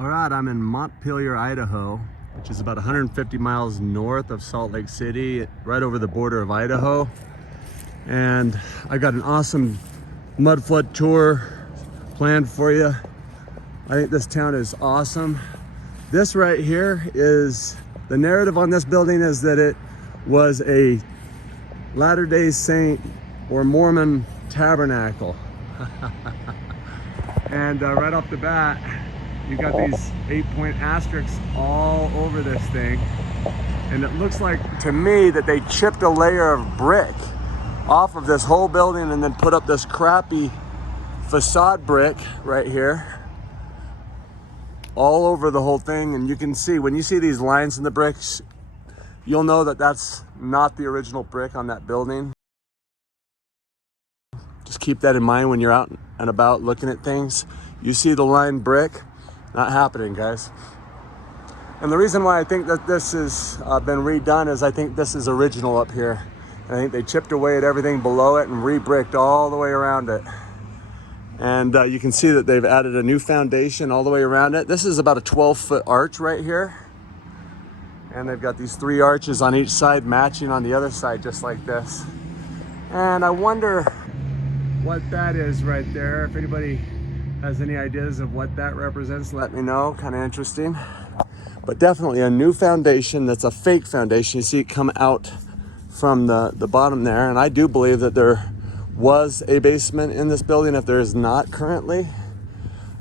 All right, I'm in Montpelier, Idaho, which is about 150 miles north of Salt Lake City, right over the border of Idaho. And I got an awesome Mudflood tour planned for you. I think this town is awesome. This right here is, the narrative on this building is that it was a Latter-day Saint or Mormon tabernacle. And right off the bat, you got these 8-point asterisks all over this thing. And it looks like, to me, that they chipped a layer of brick off of this whole building and then put up this crappy facade brick right here all over the whole thing. And you can see, when you see these lines in the bricks, you'll know that that's not the original brick on that building. Just keep that in mind when you're out and about looking at things. You see the line brick, not happening, guys. And the reason why I think that this has been redone is I think this is original up here. I think they chipped away at everything below it and re-bricked all the way around it. And you can see that they've added a new foundation all the way around it. This is about a 12-foot arch right here. And they've got these 3 arches on each side matching on the other side, just like this. And I wonder what that is right there. If anybody has any ideas of what that represents, let me know. Kind of interesting. But definitely a new foundation that's a fake foundation. You see it come out from the bottom there. And I do believe that there was a basement in this building. If there is not currently,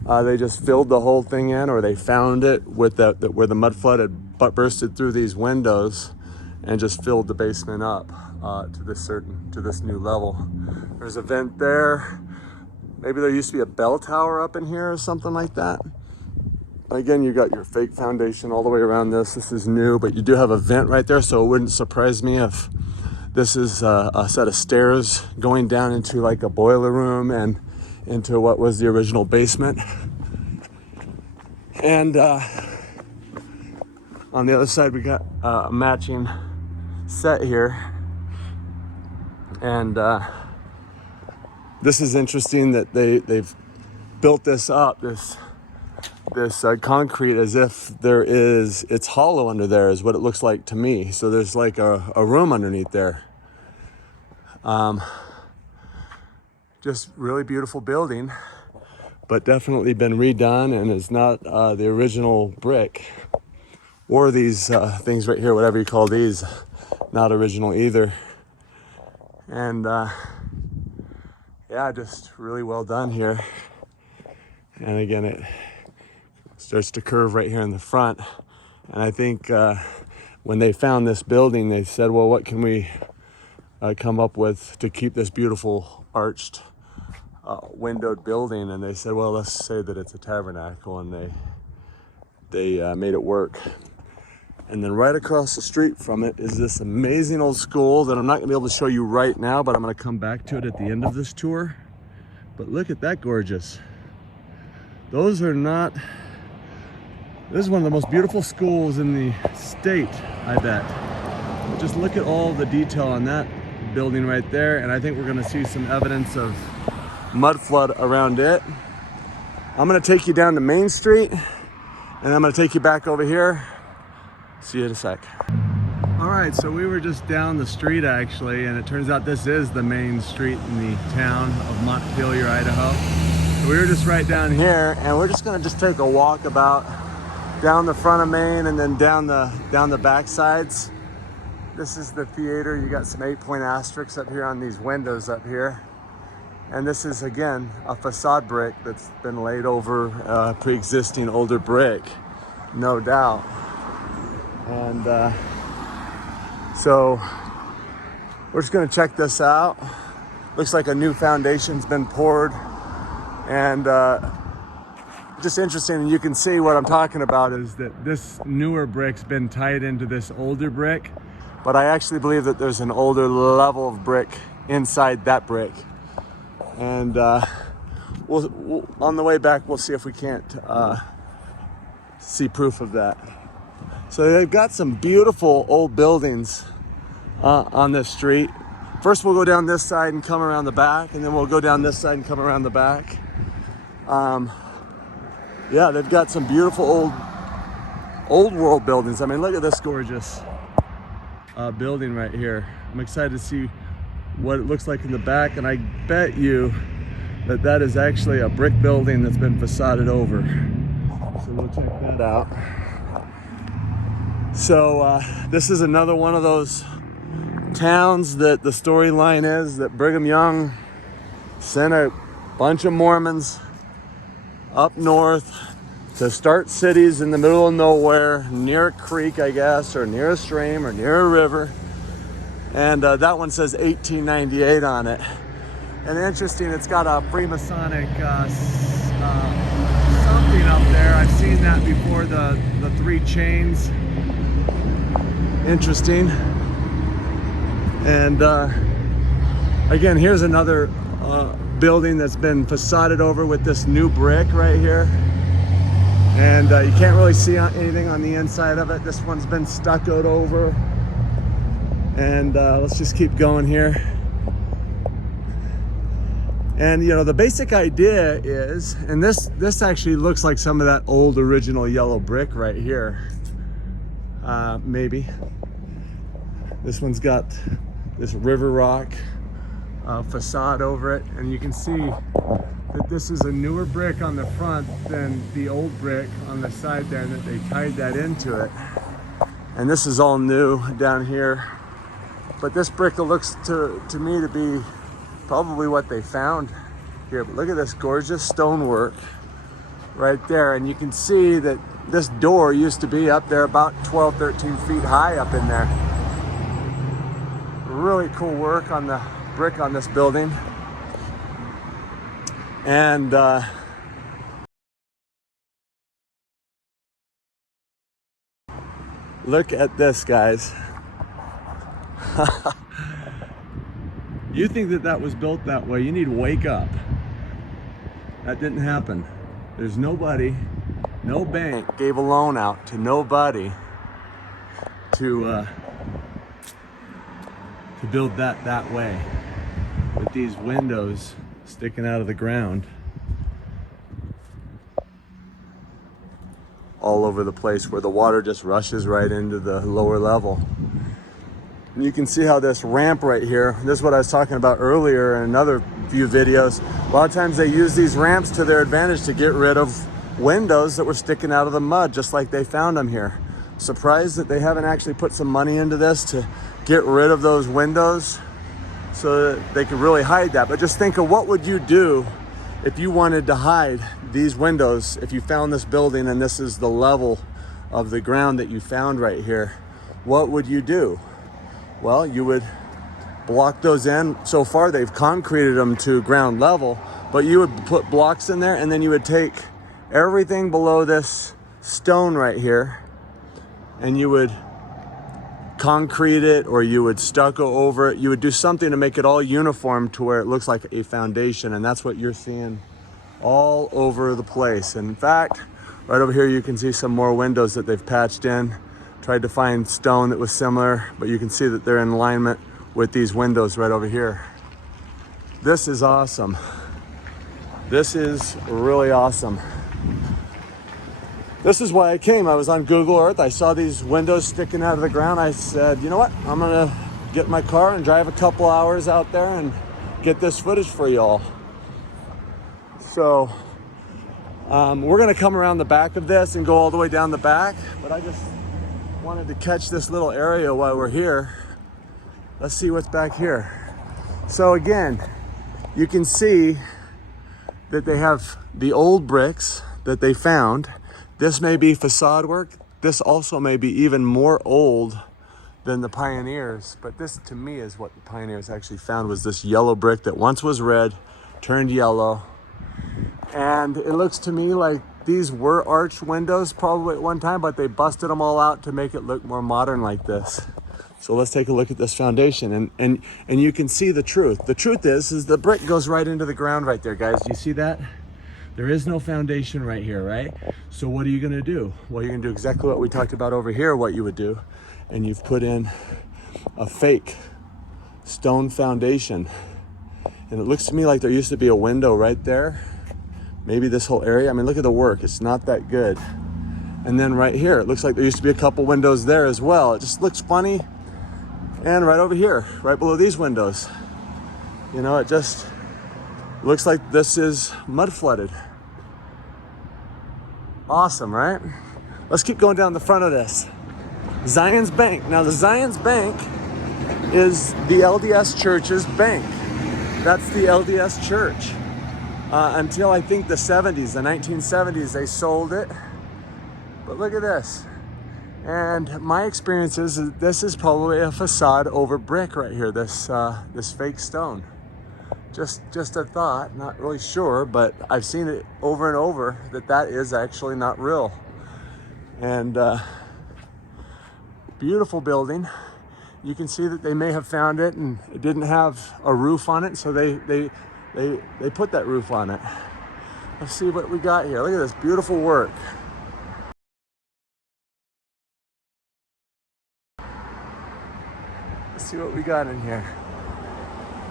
they just filled the whole thing in, or they found it with where the mud flood had bursted through these windows and just filled the basement up to this new level. There's a vent there. Maybe there used to be a bell tower up in here or something like that. Again, you got your fake foundation all the way around this. This is new, but you do have a vent right there, so it wouldn't surprise me if this is a set of stairs going down into like a boiler room and into what was the original basement. And on the other side, we got a matching set here. And this is interesting that they've built this up, this concrete, as if it's hollow under there, is what it looks like to me. So there's like a room underneath there. Just really beautiful building, but definitely been redone and is not the original brick, or these things right here, whatever you call these, not original either. And yeah, just really well done here. And again, it starts to curve right here in the front. And I think when they found this building, they said, well, what can we come up with to keep this beautiful arched windowed building? And they said, well, let's say that it's a tabernacle, and they made it work. And then right across the street from it is this amazing old school that I'm not gonna be able to show you right now, but I'm gonna come back to it at the end of this tour. But look at that, gorgeous. This is one of the most beautiful schools in the state, I bet. Just look at all the detail on that building right there, and I think we're gonna see some evidence of mud flood around it. I'm gonna take you down to Main Street, and I'm gonna take you back over here. See you in a sec. All right, so we were just down the street actually, and it turns out this is the main street in the town of Montpelier, Idaho. So we were just right down here, and we're just gonna take a walk about down the front of Main and then down the back sides. This is the theater. You got some 8-point asterisks up here on these windows up here. And this is, again, a facade brick that's been laid over pre-existing older brick, no doubt. And so we're just gonna check this out. Looks like a new foundation's been poured, and just interesting. And you can see what I'm talking about is that this newer brick's been tied into this older brick, but I actually believe that there's an older level of brick inside that brick. And we'll on the way back, we'll see if we can't see proof of that. So they've got some beautiful old buildings on this street. First we'll go down this side and come around the back, and then we'll go down this side and come around the back. Yeah, they've got some beautiful old world buildings. I mean, look at this gorgeous building right here. I'm excited to see what it looks like in the back, and I bet you that that is actually a brick building that's been facaded over. So we'll check that out. So this is another one of those towns that the storyline is that Brigham Young sent a bunch of Mormons up north to start cities in the middle of nowhere, near a creek, I guess, or near a stream, or near a river. And that one says 1898 on it. And interesting, it's got a Freemasonic something up there. I've seen that before, the three chains. Interesting. And again, here's another building that's been facaded over with this new brick right here. And you can't really see anything on the inside of it. This one's been stuccoed over. And let's just keep going here. And you know, the basic idea is, and this actually looks like some of that old original yellow brick right here. Maybe. This one's got this river rock facade over it, and you can see that this is a newer brick on the front than the old brick on the side there, and that they tied that into it. And this is all new down here. But this brick looks to me to be probably what they found here. But look at this gorgeous stonework right there. And you can see that this door used to be up there about 12, 13 feet high up in there. Really cool work on the brick on this building. And look at this, guys. You think that that was built that way, you need to wake up. That didn't happen. There's nobody, no bank gave a loan out to nobody to build that way, with these windows sticking out of the ground all over the place, where the water just rushes right into the lower level. And you can see how this ramp right here, this is what I was talking about earlier in another few videos. A lot of times they use these ramps to their advantage to get rid of windows that were sticking out of the mud, just like they found them here. Surprised that they haven't actually put some money into this to get rid of those windows so that they could really hide that. But just think of what would you do if you wanted to hide these windows, if you found this building and this is the level of the ground that you found right here. What would you do? Well, you would block those in. So far they've concreted them to ground level, but you would put blocks in there, and then you would take everything below this stone right here and you would concrete it, or you would stucco over it. You would do something to make it all uniform to where it looks like a foundation, and that's what you're seeing all over the place. And in fact, right over here you can see some more windows that they've patched in. Tried to find stone that was similar, but you can see that they're in alignment with these windows right over here. This is awesome. This is really awesome. This is why I came. I was on Google Earth. I saw these windows sticking out of the ground. I said, you know what? I'm gonna get my car and drive a couple hours out there and get this footage for y'all. So we're gonna come around the back of this and go all the way down the back, but I just wanted to catch this little area while we're here. Let's see what's back here. So again, you can see that they have the old bricks that they found. This may be facade work. This also may be even more old than the pioneers, but this to me is what the pioneers actually found, was this yellow brick that once was red, turned yellow. And it looks to me like these were arched windows probably at one time, but they busted them all out to make it look more modern like this. So let's take a look at this foundation, and you can see the truth. The truth is the brick goes right into the ground right there, guys. Do you see that? There is no foundation right here, right? So what are you gonna do? Well, you're gonna do exactly what we talked about over here, what you would do. And you've put in a fake stone foundation. And it looks to me like there used to be a window right there, maybe this whole area. I mean, look at the work. It's not that good. And then right here, it looks like there used to be a couple windows there as well. It just looks funny. And right over here, right below these windows, you know, it just looks like this is mud flooded. Awesome, right? Let's keep going down the front of this. Zion's Bank. Now the Zion's Bank is the LDS Church's bank. That's the LDS Church. Until I think the 70s, the 1970s, they sold it. But look at this. And my experience is that this is probably a facade over brick right here, this fake stone. Just a thought, not really sure, but I've seen it over and over that is actually not real. And beautiful building. You can see that they may have found it and it didn't have a roof on it, so they put that roof on it. Let's see what we got here. Look at this beautiful work. Let's see what we got in here.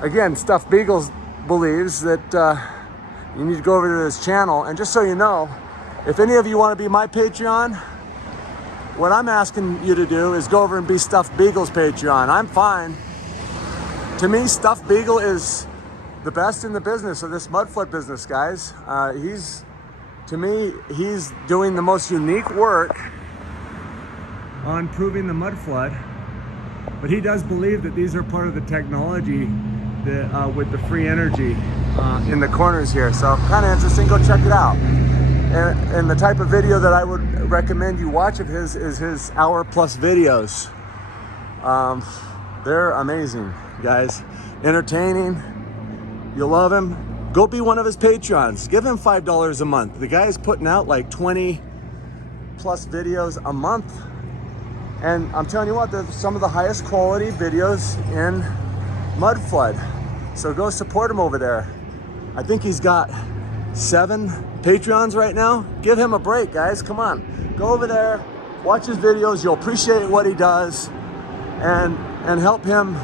Again, Stuffed Beagles believes that you need to go over to this channel. And just so you know, if any of you want to be my Patreon, what I'm asking you to do is go over and be Stuffed Beagle's Patreon. I'm fine. To me, Stuffed Beagle is the best in the business of this mudflood business, guys. To me, he's doing the most unique work on proving the mudflood. But he does believe that these are part of the technology that, with the free energy in the corners here. So kind of interesting, go check it out. And the type of video that I would recommend you watch of his is his hour-plus videos. They're amazing, guys. Entertaining. You'll love him. Go be one of his Patreons. Give him $5 a month. The guy's putting out like 20+ videos a month. And I'm telling you what, they're some of the highest quality videos in mudflood. So go support him over there. I think he's got 7 Patreons right now. Give him a break, guys. Come on. Go over there, watch his videos. You'll appreciate what he does and help him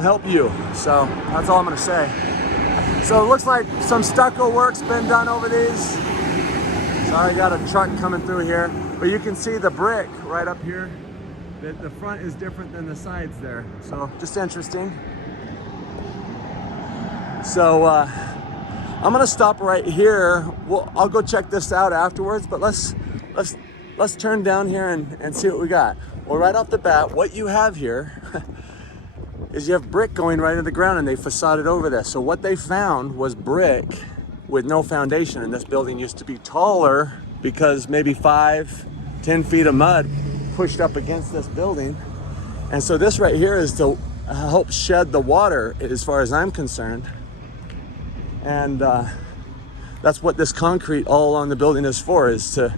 help you. So that's all I'm gonna say. So it looks like some stucco work's been done over these. Sorry, I got a truck coming through here. But you can see the brick right up here. The front is different than the sides there. So just interesting. So I'm gonna stop right here. I'll go check this out afterwards, but let's turn down here and see what we got. Well, right off the bat, what you have here is you have brick going right into the ground, and they facaded over this. So what they found was brick with no foundation, and this building used to be taller because maybe 5-10 feet of mud pushed up against this building. And so this right here is to help shed the water, as far as I'm concerned. And that's what this concrete all along the building is for, is to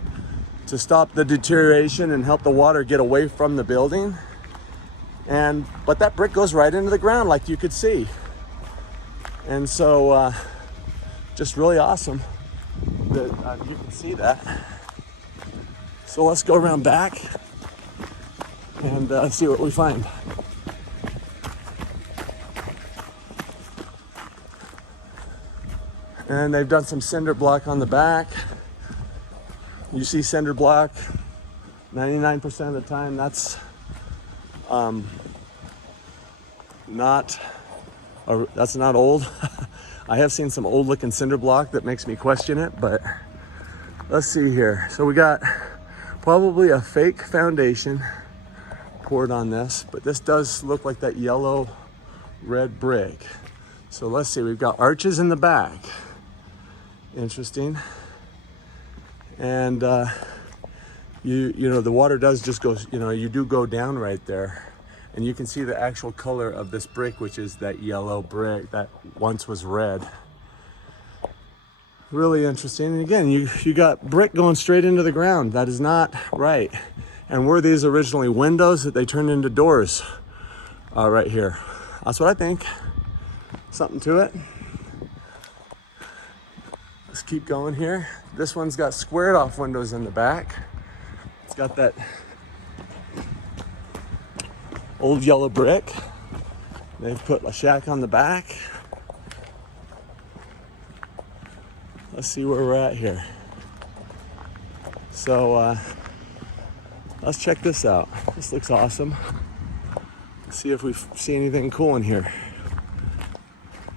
stop the deterioration and help the water get away from the building. But that brick goes right into the ground, like you could see. And so just really awesome that you can see that. So let's go around back and see what we find. And they've done some cinder block on the back. You see cinder block 99% of the time. That's that's not old. I have seen some old looking cinder block that makes me question it, but let's see here. So we got probably a fake foundation poured on this, but this does look like that yellow red brick. So let's see, we've got arches in the back. Interesting. And you know, the water does just go, you know, you do go down right there. And you can see the actual color of this brick, which is that yellow brick that once was red. Really interesting. And again, you got brick going straight into the ground. That is not right. And were these originally windows that they turned into doors right here? That's what I think. Something to it. Let's keep going here. This one's got squared off windows in the back. It's got that old yellow brick. They've put a shack on the back. let's see where we're at here. So let's check this out. This looks awesome. Let's see if we see anything cool in here.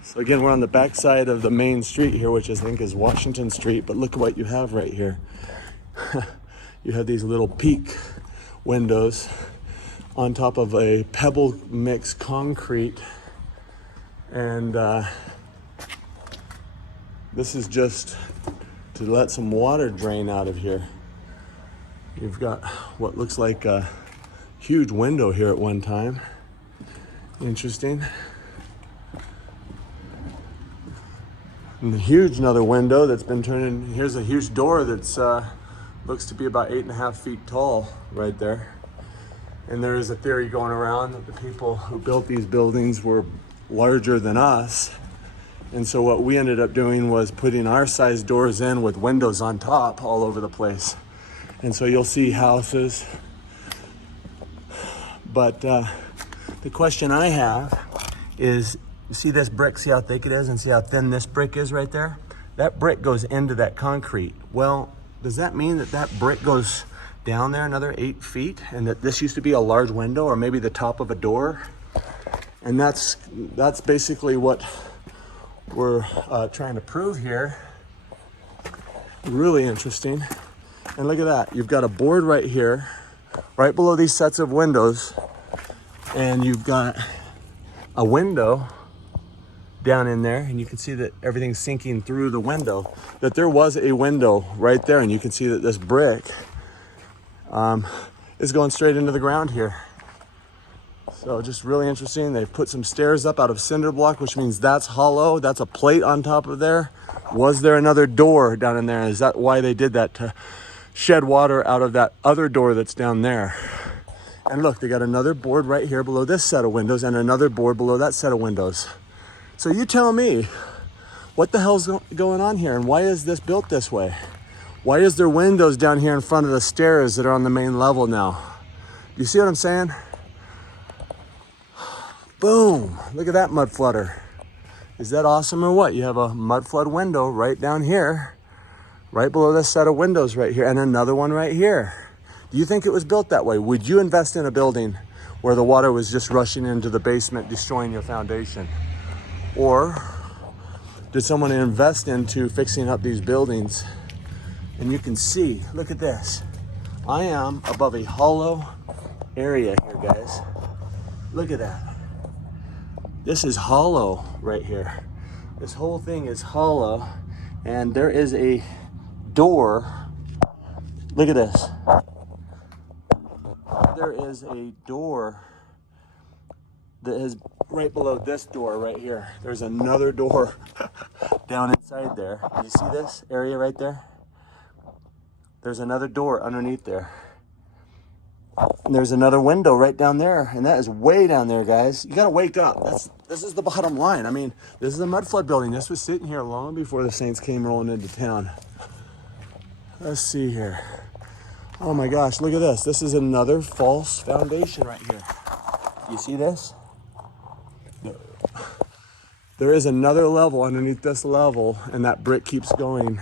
So again, we're on the back side of the main street here, which I think is Washington Street, but look at what you have right here. You have these little peak windows on top of a pebble mix concrete. And this is just to let some water drain out of here. You've got what looks like a huge window here at one time. Interesting. And another window that's been turned. Here's a huge door that's looks to be about 8.5 feet tall right there. And there is a theory going around that the people who built these buildings were larger than us. And so what we ended up doing was putting our size doors in with windows on top all over the place. And so you'll see houses. But the question I have is, you see this brick, see how thick it is, and see how thin this brick is right there? That brick goes into that concrete. Well, does that mean that that brick goes down there another 8 feet and that this used to be a large window or maybe the top of a door? And that's basically what we're trying to prove here. Really interesting. And look at that. You've got a board right here, right below these sets of windows, and you've got a window down in there, and you can see that everything's sinking through the window. That there was a window right there, and you can see that this brick is going straight into the ground here. So just really interesting. They've put some stairs up out of cinder block, which means that's hollow. That's a plate on top of there. Was there another door down in there? Is that why they did that? To shed water out of that other door that's down there. And look, they got another board right here below this set of windows and another board below that set of windows. So you tell me, what the hell's going on here, and why is this built this way? Why is there windows down here in front of the stairs that are on the main level now? You see what I'm saying? Boom, look at that mud flutter. Is that awesome or what? You have a mud flood window right down here, right below this set of windows right here, and another one right here. Do you think it was built that way? Would you invest in a building where the water was just rushing into the basement, destroying your foundation? Or did someone invest into fixing up these buildings? And you can see, look at this. I am above a hollow area here, guys. Look at that. This is hollow right here. This whole thing is hollow, and there is a door. Look at this. There is a door that is right below this door right here. There's another door down inside there. Do you see this area right there? There's another door underneath there. And there's another window right down there, and that is way down there, guys. You gotta wake up. This is the bottom line. I mean, this is a mud flood building. This was sitting here long before the Saints came rolling into town. Let's see here. Oh my gosh, look at this. This is another false foundation right here. You see this? There is another level underneath this level, and that brick keeps going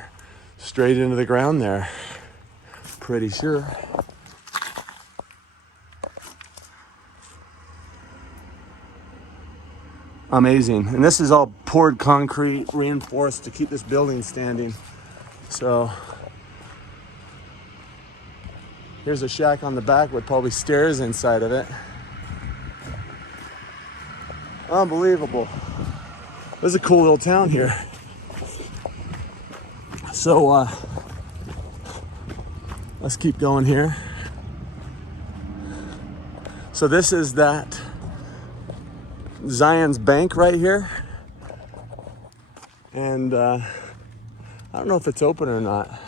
straight into the ground there. Pretty sure. Amazing. And this is all poured concrete, reinforced to keep this building standing. So here's a shack on the back with probably stairs inside of it. Unbelievable. This is a cool little town here. So let's keep going here. So this is that Zion's Bank right here. And I don't know if it's open or not.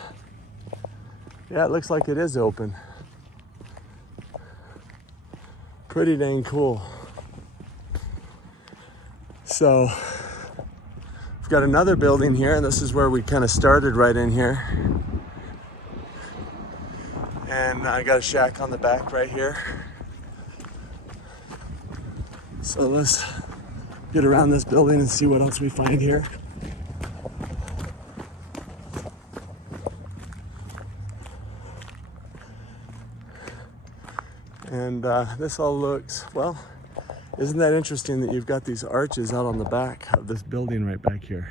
Yeah, it looks like it is open. Pretty dang cool. So we've got another building here, and this is where we kind of started right in here. And I got a shack on the back right here. So let's get around this building and see what else we find here. And this all looks, well, isn't that interesting that you've got these arches out on the back of this building right back here?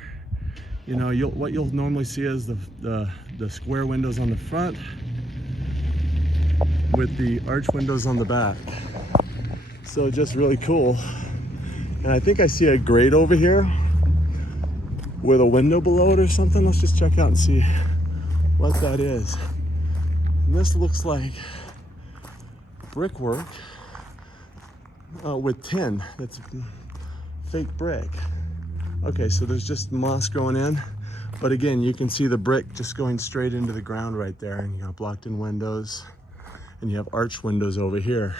You know, what you'll normally see is the square windows on the front with the arch windows on the back. So just really cool. And I think I see a grate over here with a window below it or something. Let's just check out and see what that is. And this looks like brickwork with tin. That's fake brick. Okay, so there's just moss growing in, but again, you can see the brick just going straight into the ground right there, and you got blocked in windows, and you have arch windows over here.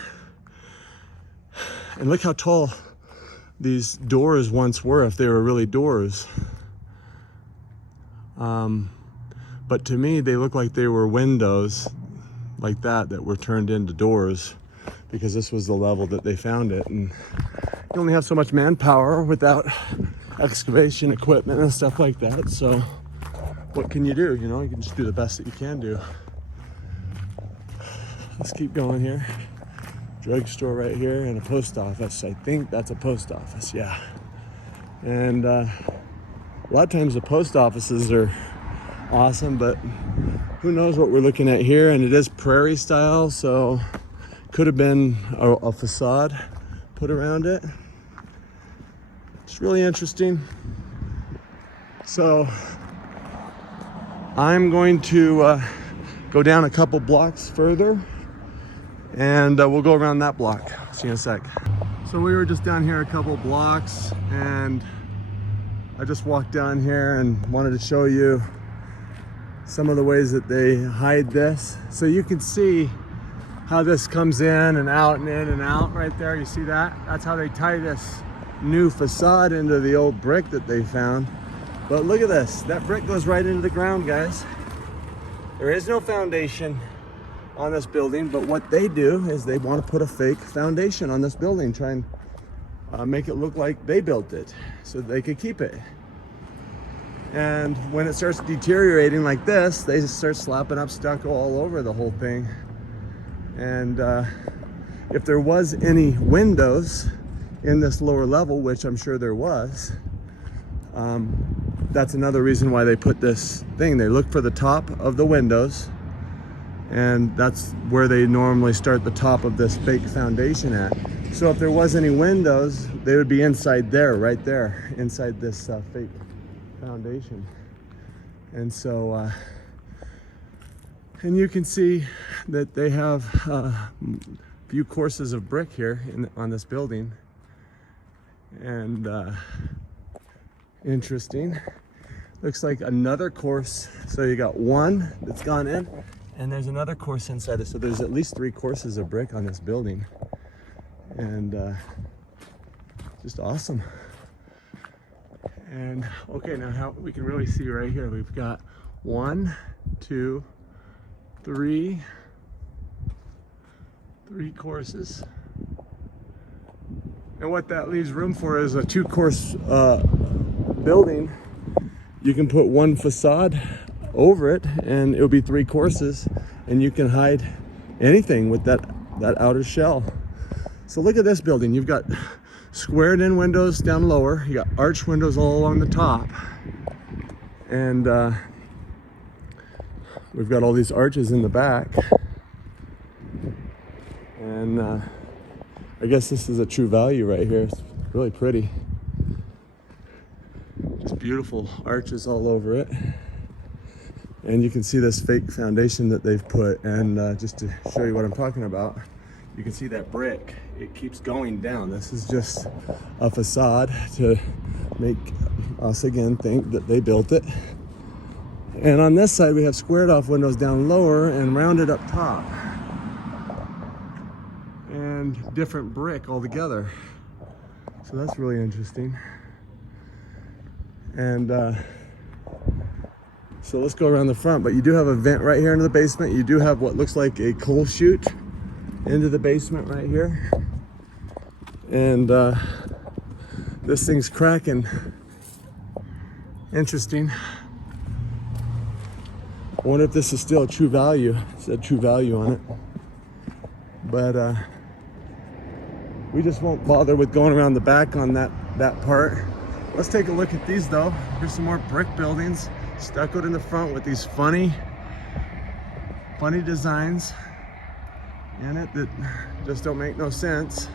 And look how tall these doors once were, if they were really doors. But to me, they look like they were windows like that were turned into doors, because this was the level that they found it. And you only have so much manpower without excavation equipment and stuff like that. So what can you do? You know, you can just do the best that you can do. Let's keep going here. Drugstore right here and a post office. I think that's a post office, yeah. And a lot of times the post offices are awesome, but who knows what we're looking at here. And it is prairie style, so could have been a facade put around it. It's really interesting. So I'm going to go down a couple blocks further, and we'll go around that block. See you in a sec. So we were just down here a couple blocks, and I just walked down here and wanted to show you some of the ways that they hide this. So you can see how this comes in and out and in and out right there. You see that? That's how they tie this new facade into the old brick that they found. But look at this. That brick goes right into the ground, guys. There is no foundation on this building, but what they do is they want to put a fake foundation on this building, try and make it look like they built it so they could keep it. And when it starts deteriorating like this, they just start slapping up stucco all over the whole thing. And if there was any windows in this lower level, which I'm sure there was, that's another reason why they put this thing. They look for the top of the windows, and that's where they normally start the top of this fake foundation at. So if there was any windows, they would be inside there, right there, inside this fake foundation. And so and you can see that they have a few courses of brick here on this building. And interesting. Looks like another course. So you got one that's gone in, and there's another course inside it. So there's at least 3 courses of brick on this building. And just awesome. And okay, now how we can really see right here, we've got 1, 2, 3 courses. And what that leaves room for is a 2-course building. You can put one facade over it, and it'll be 3 courses, and you can hide anything with that outer shell. So look at this building. You've got squared in windows down lower. You got arch windows all along the top. And we've got all these arches in the back. And I guess this is a true value right here. It's really pretty. Just beautiful arches all over it. And you can see this fake foundation that they've put. And just to show you what I'm talking about, you can see that brick. It keeps going down. This is just a facade to make us again think that they built it. And on this side, we have squared off windows down lower and rounded up top. And different brick altogether. So that's really interesting. And so let's go around the front. But you do have a vent right here into the basement. You do have what looks like a coal chute into the basement right here. And this thing's cracking. Interesting. I wonder if this is still a true value. It said true value on it. But we just won't bother with going around the back on that part. Let's take a look at these though. Here's some more brick buildings stuccoed in the front with these funny designs in it that just don't make no sense.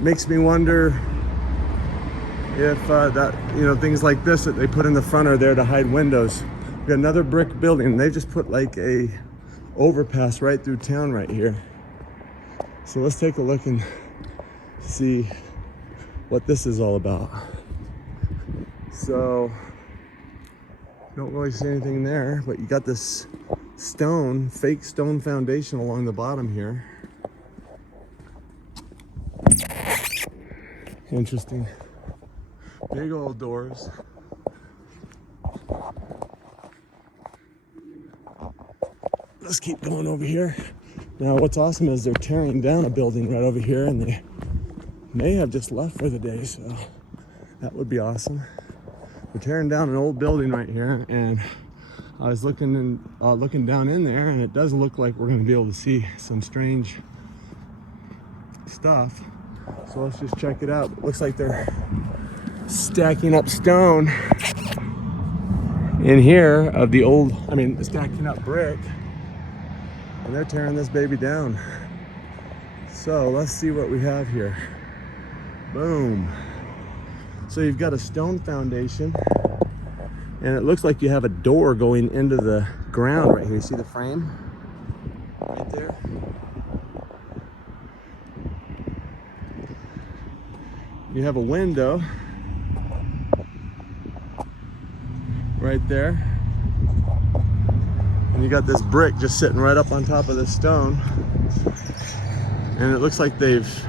Makes me wonder if things like this that they put in the front are there to hide windows. We got another brick building. They just put like a overpass right through town right here. So let's take a look and see what this is all about. So, don't really see anything there, but you got this fake stone foundation along the bottom here. Interesting. Big old doors. Let's keep going over here. Now what's awesome is they're tearing down a building right over here, and they may have just left for the day, so that would be awesome. They're tearing down an old building right here, and I was looking down in there, and it does look like we're going to be able to see some strange stuff. So let's just check it out. It looks like they're stacking up stone in here of the old, stacking up brick, and they're tearing this baby down. So let's see what we have here. Boom. So you've got a stone foundation, and it looks like you have a door going into the ground right here. You see the frame right there? You have a window right there, and you got this brick just sitting right up on top of this stone, and it looks like they've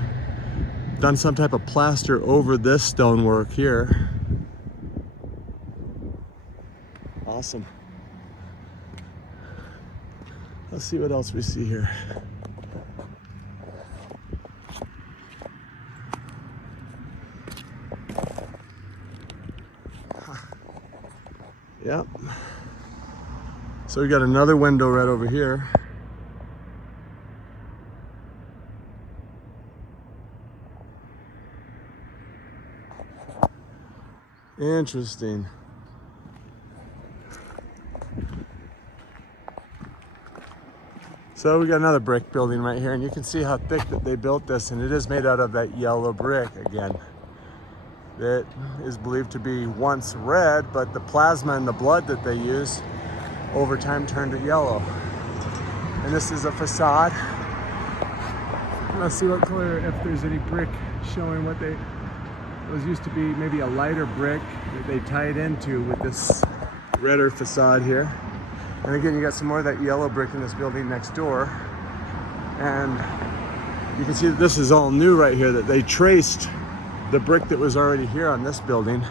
done some type of plaster over this stonework here. Awesome. Let's see what else we see here. Yep. So we got another window right over here. Interesting. So we got another brick building right here, and you can see how thick that they built this, and it is made out of that yellow brick again. That is believed to be once red, but the plasma and the blood that they use over time turned it yellow. And this is a facade. Let's see what color, if there's any brick showing what it was used to be, maybe a lighter brick that they tied into with this redder facade here. And again, you got some more of that yellow brick in this building next door. And you can see that this is all new right here, that they traced the brick that was already here on this building.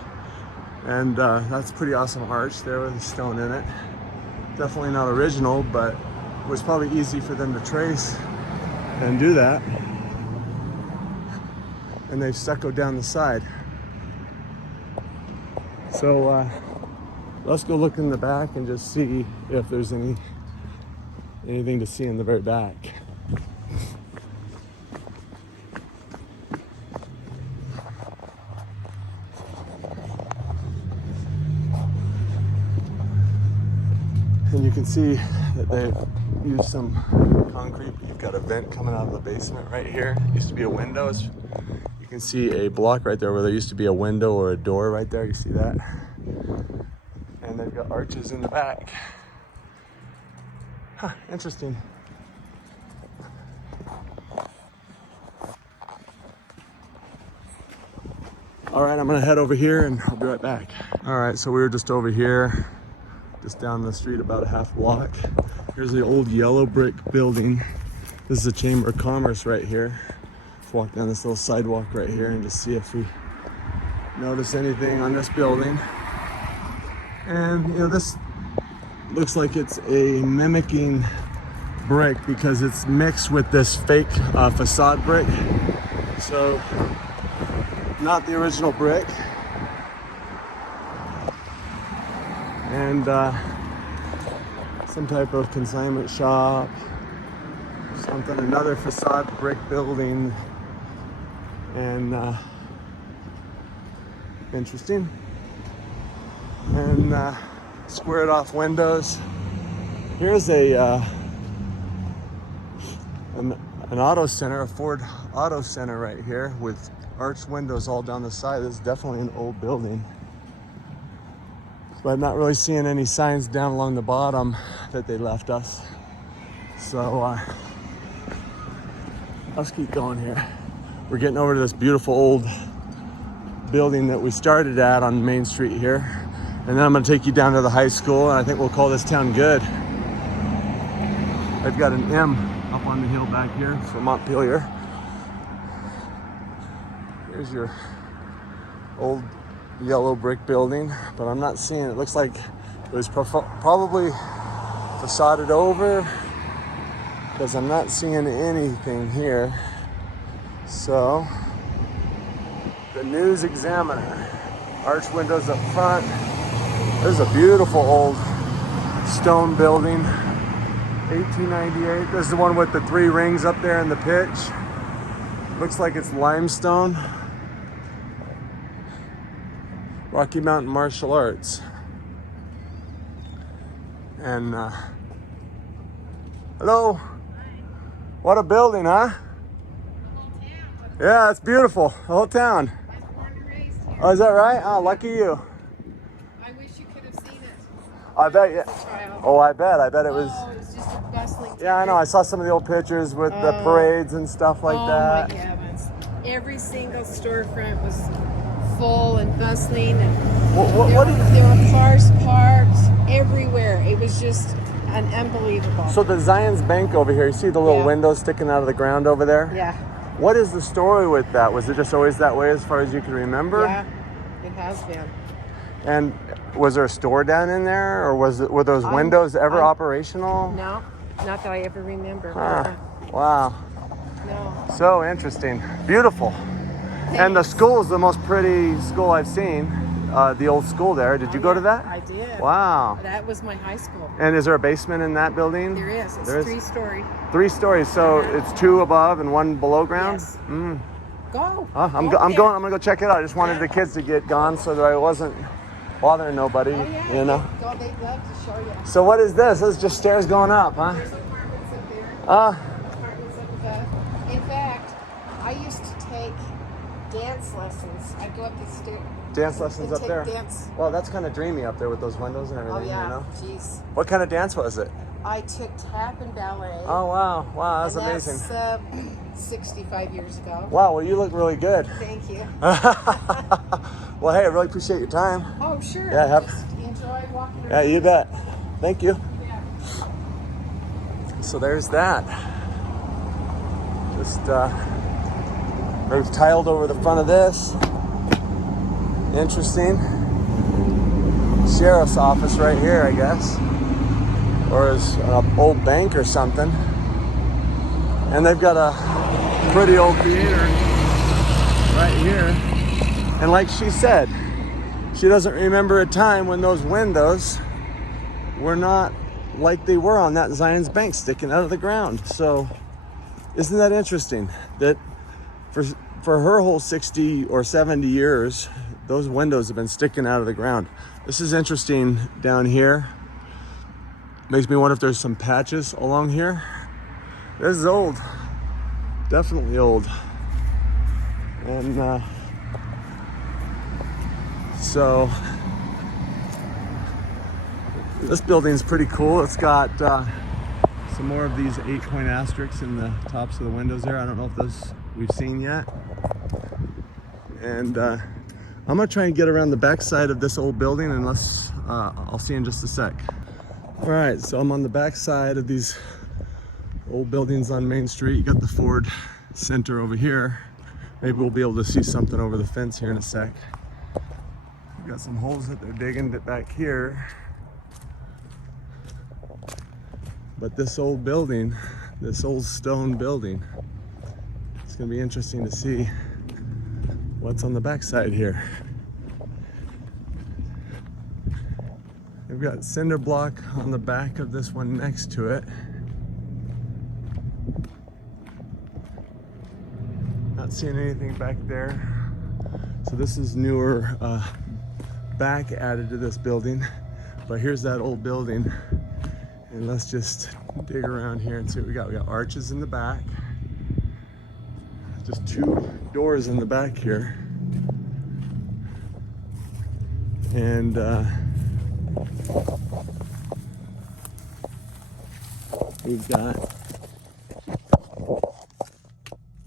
And that's a pretty awesome arch there with the stone in it. Definitely not original, but it was probably easy for them to trace and do that. And they've stuccoed down the side. So let's go look in the back and just see if there's anything to see in the very back. And you can see that they've used some concrete. You've got a vent coming out of the basement right here. Used to be a window. You can see a block right there where there used to be a window or a door right there. You see that? And they've got arches in the back. Huh, interesting. All right, I'm gonna head over here and I'll be right back. All right, so we were just over here, just down the street about a half block. Here's the old yellow brick building. This is the Chamber of Commerce right here. Let's walk down this little sidewalk right here and just see if we notice anything on this building. And you know, this looks like it's a mimicking brick because it's mixed with this fake facade brick. So not the original brick. And Some type of consignment shop. Something, another facade brick building. And interesting. And squared off windows. Here's an auto center, a Ford auto center right here with arched windows all down the side. This is definitely an old building. But I'm not really seeing any signs down along the bottom that they left us. So let's keep going here. We're getting over to this beautiful old building that we started at on Main Street here. And then I'm gonna take you down to the high school, and I think we'll call this town good. I've got an M up on the hill back here for Montpelier. Here's your old yellow brick building, but I'm not seeing it. Looks like it was probably facaded over, because I'm not seeing anything here. So, the News Examiner, arch windows up front. There's a beautiful old stone building, 1898. This is the one with the 3 rings up there in the pitch. Looks like it's limestone. Rocky Mountain Martial Arts. And hello. What a building, huh? Yeah, it's beautiful. The whole town. Oh, is that right? Oh, lucky you. I wish you could have seen it. I bet you. Oh, I bet it was. Oh, it was just a bustling town. Yeah, I know. I saw some of the old pictures with the parades and stuff like that. Oh my heavens! Every single storefront was full and bustling, and there were cars parked everywhere. It was just unbelievable. So the Zion's Bank over here, you see the little windows sticking out of the ground over there? Yeah. What is the story with that? Was it just always that way as far as you can remember? Yeah, it has been. And was there a store down in there, or were those windows ever operational? No, not that I ever remember. Wow. No. So interesting. Beautiful. Thanks. And the school is the most pretty school I've seen. The old school there. Did you go to that? I did. Wow. That was my high school. And is there a basement in that building? There is. It's 3-story. 3 stories. So it's 2 above and 1 below ground? Yes. Mm. Go. I'm gonna go check it out. I just wanted the kids to get gone so that I wasn't bothering nobody, you know. Go, they'd love to show you. So what is this? This is just stairs going up, huh? There's apartments up there. Apartments up above. In fact, I used to take dance lessons. I'd go up the stairs. Dance lessons up there? Dance. Well, that's kind of dreamy up there with those windows and everything, you know? Jeez. What kind of dance was it? I took tap and ballet. Oh, wow. Wow, that's and amazing. That's 65 years ago. Wow, well, you look really good. Thank you. Well, hey, I really appreciate your time. Oh, sure. Yeah, just enjoy walking around. Yeah, you bet. Thank you. Yeah. So there's that. Just there's tiled over the front of this. Interesting. Sheriff's office right here, I guess. Or is an old bank or something. And they've got a pretty old theater right here. And like she said, she doesn't remember a time when those windows were not like they were on that Zion's Bank sticking out of the ground. So isn't that interesting that for her whole 60 or 70 years, those windows have been sticking out of the ground. This is interesting down here. Makes me wonder if there's some patches along here. This is old, definitely old. And so this building's pretty cool. It's got some more of these 8-point asterisks in the tops of the windows there. I don't know if those we've seen yet. And I'm gonna try and get around the back side of this old building, unless I'll see in just a sec. All right, so I'm on the back side of these old buildings on Main Street. You got the Ford Center over here. Maybe we'll be able to see something over the fence here in a sec. We've got some holes that they're digging back here. But this old building, this old stone building, it's gonna be interesting to see what's on the back side here. We've got cinder block on the back of this one next to it. Not seeing anything back there. So this is newer back added to this building. But here's that old building. And let's just dig around here and see what we got. We got arches in the back. Just 2 doors in the back here. And we've got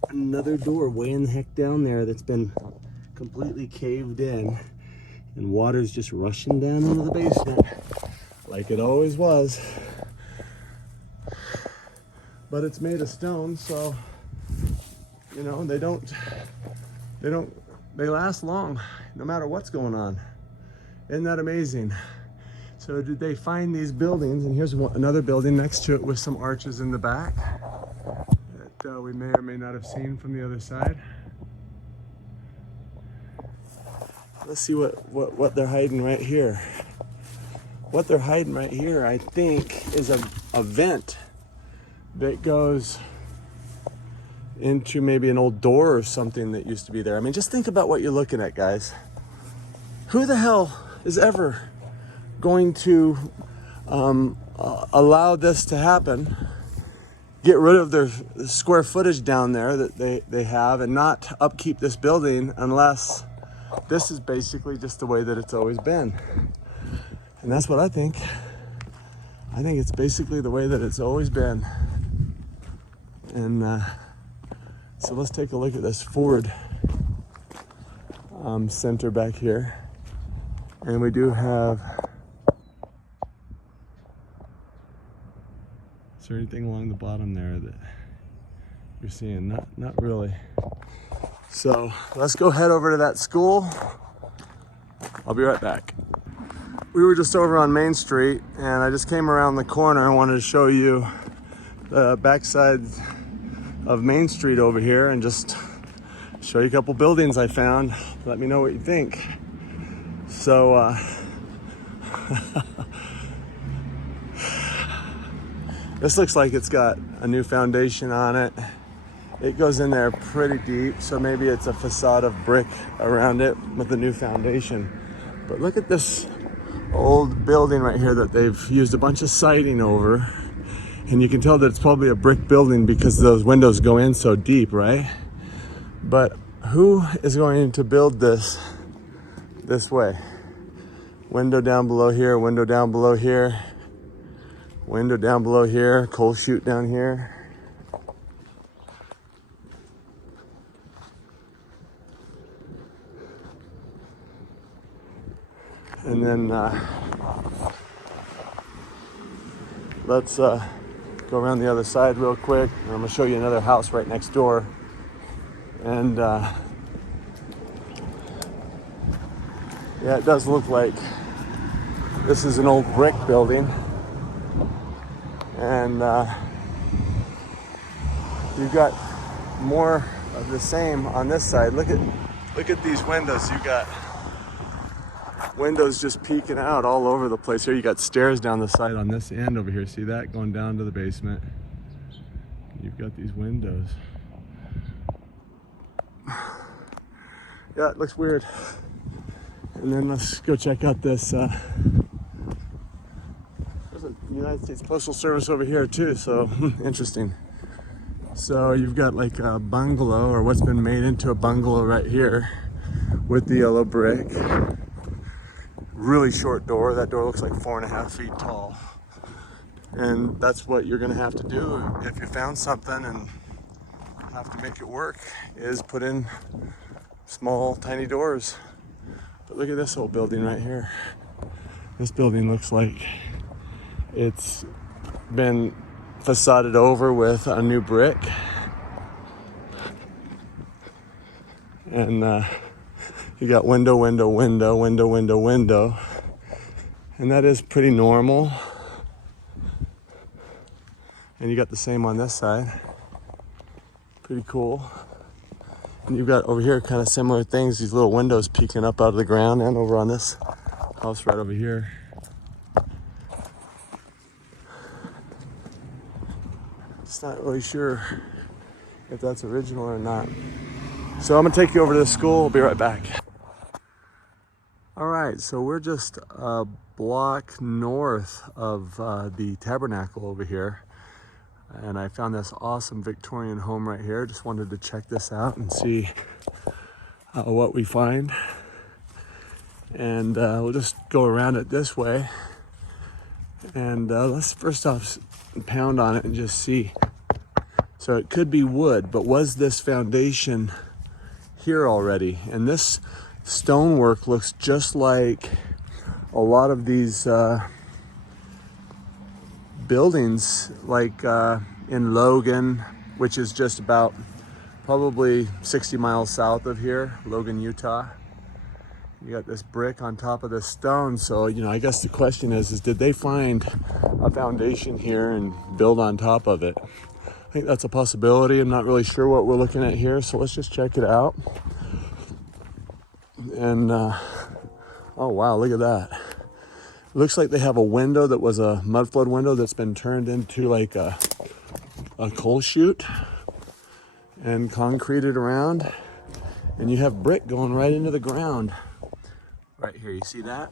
another door way in the heck down there that's been completely caved in, and water's just rushing down into the basement like it always was. But it's made of stone, so you know they last long no matter what's going on. Isn't that amazing? So did they find these buildings, and here's another building next to it with some arches in the back that we may or may not have seen from the other side. Let's see what they're hiding right here. What they're hiding right here, I think, is a vent that goes into maybe an old door or something that used to be there. I mean, just think about what you're looking at, guys. Who the hell is ever going to allow this to happen, get rid of their square footage down there that they have, and not upkeep this building unless this is basically just the way that it's always been? And that's what I think. I think it's basically the way that it's always been. And so let's take a look at this Ford center back here. And we do have, is there anything along the bottom there that you're seeing? Not really. So let's go head over to that school. I'll be right back. We were just over on Main Street, and I just came around the corner. I wanted to show you the backside of Main Street over here and just show you a couple buildings I found. Let me know what you think. So this looks like it's got a new foundation on it. It goes in there pretty deep, so maybe it's a facade of brick around it with a new foundation. But look at this old building right here that they've used a bunch of siding over, and you can tell that it's probably a brick building because those windows go in so deep, right? But who is going to build this way? Window down below here, window down below here, window down below here, coal chute down here. And then let's go around the other side real quick. And I'm gonna show you another house right next door. And yeah, it does look like this is an old brick building. And you've got more of the same on this side. Look at these windows. You got windows just peeking out all over the place. Here you got stairs down the side on this end over here. See that going down to the basement? You've got these windows. Yeah, it looks weird. And then let's go check out this. There's a United States Postal Service over here too, so interesting. So you've got like a bungalow, or what's been made into a bungalow right here with the yellow brick. Really short door. That door looks like 4.5 feet tall. And that's what you're gonna have to do if you found something and have to make it work, is put in small, tiny doors. But look at this old building right here. This building looks like it's been facaded over with a new brick. And you got window, window, window, window, window, window. And that is pretty normal. And you got the same on this side. Pretty cool. And you've got over here kind of similar things, these little windows peeking up out of the ground, and over on this house right over here. Just not really sure if that's original or not. So I'm gonna take you over to the school. I'll be right back. All right, so we're just a block north of the tabernacle over here. And I found this awesome Victorian home right here. Just wanted to check this out and see what we find. And we'll just go around it this way. And let's first off pound on it and just see. So it could be wood, but was this foundation here already? And this stonework looks just like a lot of these buildings, like in Logan, which is just about probably 60 miles south of here, Logan, Utah. You got this brick on top of this stone. So, you know, I guess the question is did they find a foundation here and build on top of it? I think that's a possibility. I'm not really sure what we're looking at here, so let's just check it out. And oh wow, look at that. It looks like they have a window that was a mudflood window that's been turned into like a coal chute and concreted around. And you have brick going right into the ground. Right here, you see that?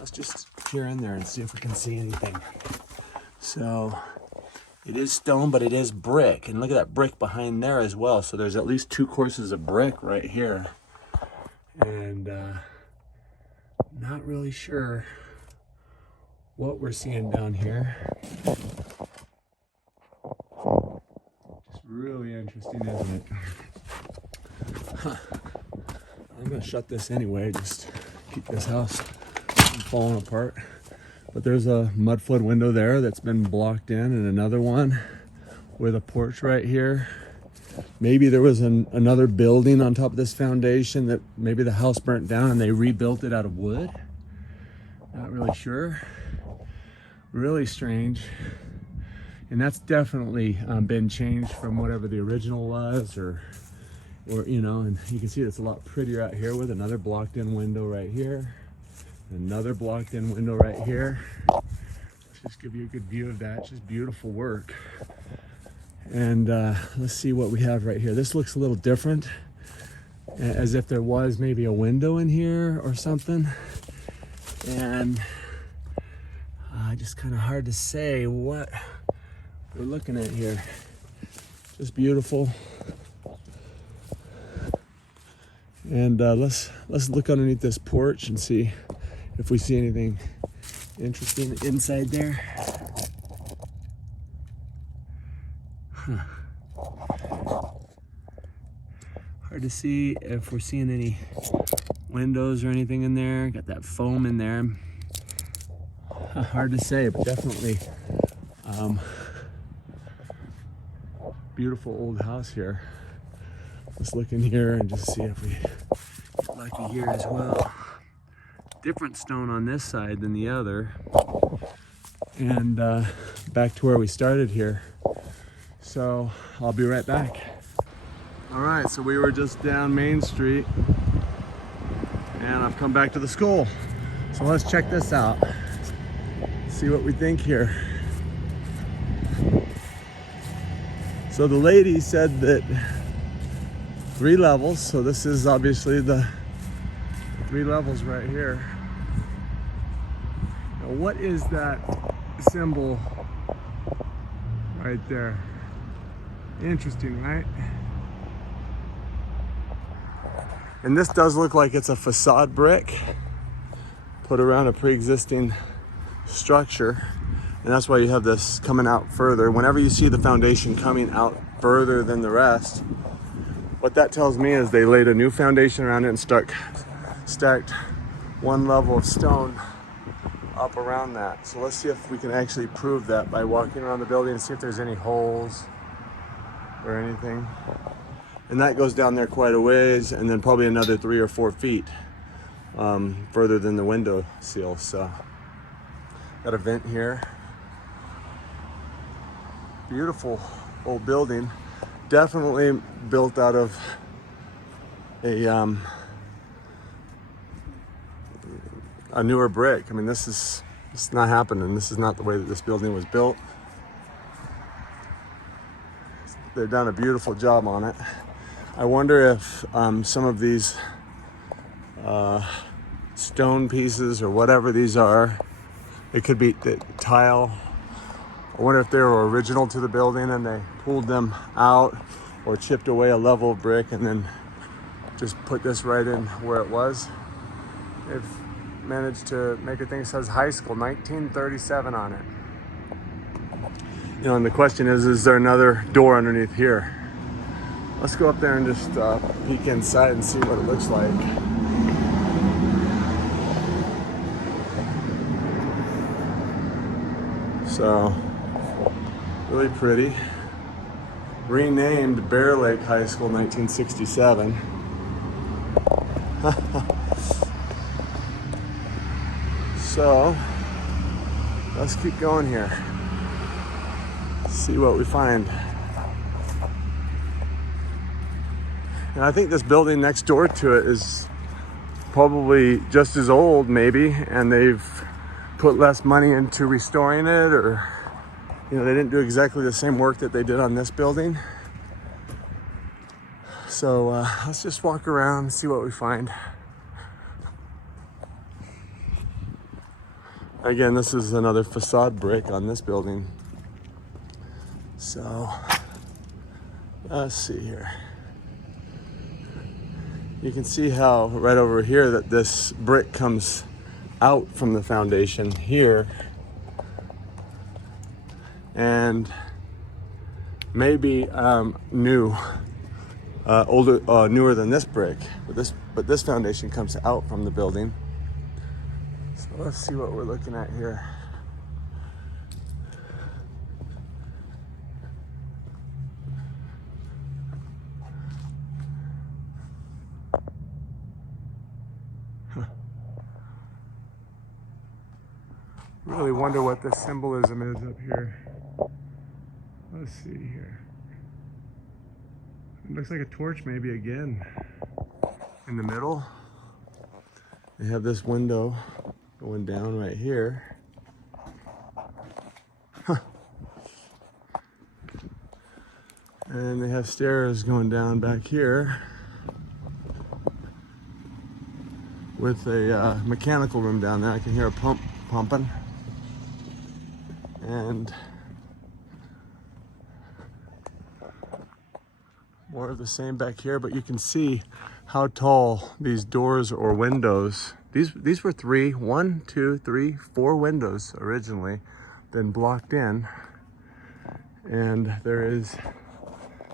Let's just peer in there and see if we can see anything. So it is stone, but it is brick. And look at that brick behind there as well. So there's at least 2 courses of brick right here. And not really sure what we're seeing down here. Just really interesting, isn't it? Huh. I'm gonna shut this anyway, just keep this house from falling apart. But there's a mudflood window there that's been blocked in, and another one with a porch right here. Maybe there was another building on top of this foundation that maybe the house burnt down and they rebuilt it out of wood. Not really sure. Really strange. And that's definitely been changed from whatever the original was, or you know, and you can see it's a lot prettier out here with another blocked in window right here. Another blocked in window right here. Let's just give you a good view of that. It's just beautiful work. And let's see what we have right here. This looks a little different, as if there was maybe a window in here or something. And just kind of hard to say what we're looking at here. Just beautiful. And let's look underneath this porch and see if we see anything interesting inside there. Huh. Hard to see if we're seeing any windows or anything in there. Got that foam in there. Hard to say, but definitely beautiful old house here. Let's look in here and just see if we get lucky here as well. Different stone on this side than the other. And back to where we started here. So I'll be right back. All right, so we were just down Main Street and I've come back to the school. So let's check this out. See what we think here. So the lady said that 3 levels, so this is obviously the 3 levels right here. Now what is that symbol right there? Interesting, right? And this does look like it's a facade brick put around a pre-existing structure. And that's why you have this coming out further. Whenever you see the foundation coming out further than the rest, what that tells me is they laid a new foundation around it and stacked 1 level of stone up around that. So let's see if we can actually prove that by walking around the building and see if there's any holes or anything. And that goes down there quite a ways, and then probably another 3 or 4 feet further than the window sill. So got a vent here. Beautiful old building. Definitely built out of a newer brick. I mean, this is not happening. This is not the way that this building was built. they've done a beautiful job on it. I wonder if some of these stone pieces or whatever these are, it could be the tile. I wonder if they were original to the building and they pulled them out or chipped away a level of brick and then just put this right in where it was. They've managed to make a thing that says high school, 1937 on it. You know, and the question is there another door underneath here? Let's go up there and just peek inside and see what it looks like. So, really pretty. Renamed Bear Lake High School, 1967. So, let's keep going here. See what we find. And I think this building next door to it is probably just as old, maybe, and they've put less money into restoring it, or, you know, they didn't do exactly the same work that they did on this building. So let's just walk around and see what we find. Again, this is another facade brick on this building. So let's see here. You can see how right over here that this brick comes out from the foundation here, and maybe newer than this brick, but this foundation comes out from the building. So let's see what we're looking at here. Really wonder what the symbolism is up here. Let's see here. It looks like a torch maybe again. In the middle, they have this window going down right here. And they have stairs going down back here with a mechanical room down there. I can hear a pump pumping. And more of the same back here, but you can see how tall these doors or windows. These were 4 windows originally, then blocked in. And there is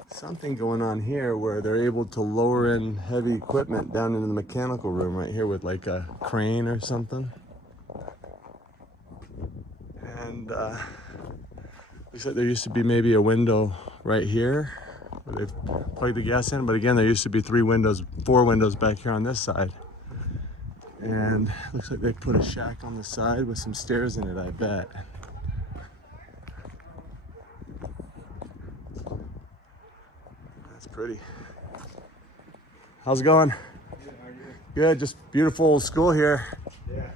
something going on here where they're able to lower in heavy equipment down into the mechanical room right here with like a crane or something. And looks like there used to be maybe a window right here where they've plugged the gas in, but again, there used to be 4 windows back here on this side. And looks like they put a shack on the side with some stairs in it, I bet. That's pretty. How's it going? Good, just beautiful old school here. Yeah.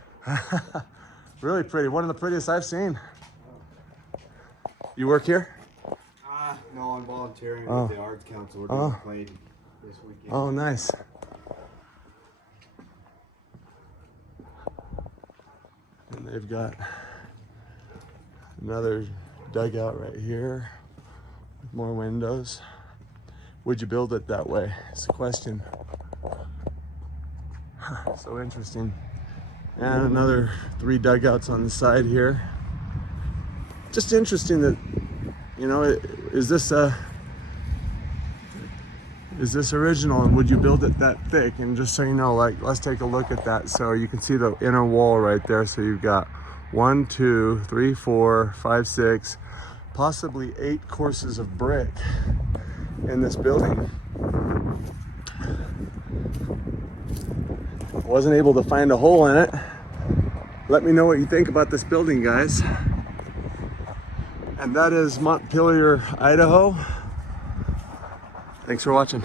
Really pretty, one of the prettiest I've seen. You work here? No, I'm volunteering with the Arts Council. We're doing a play this weekend. Oh, nice. And they've got another dugout right here with more windows. Would you build it that way? It's a question. So interesting. And another 3 dugouts on the side here. Just interesting that, you know, is this original, and would you build it that thick? And just so you know, like, let's take a look at that. So you can see the inner wall right there. So you've got 1, 2, 3, 4, 5, 6, possibly 8 courses of brick in this building. Wasn't able to find a hole in it. Let me know what you think about this building, guys. And that is Montpelier, Idaho. Thanks for watching.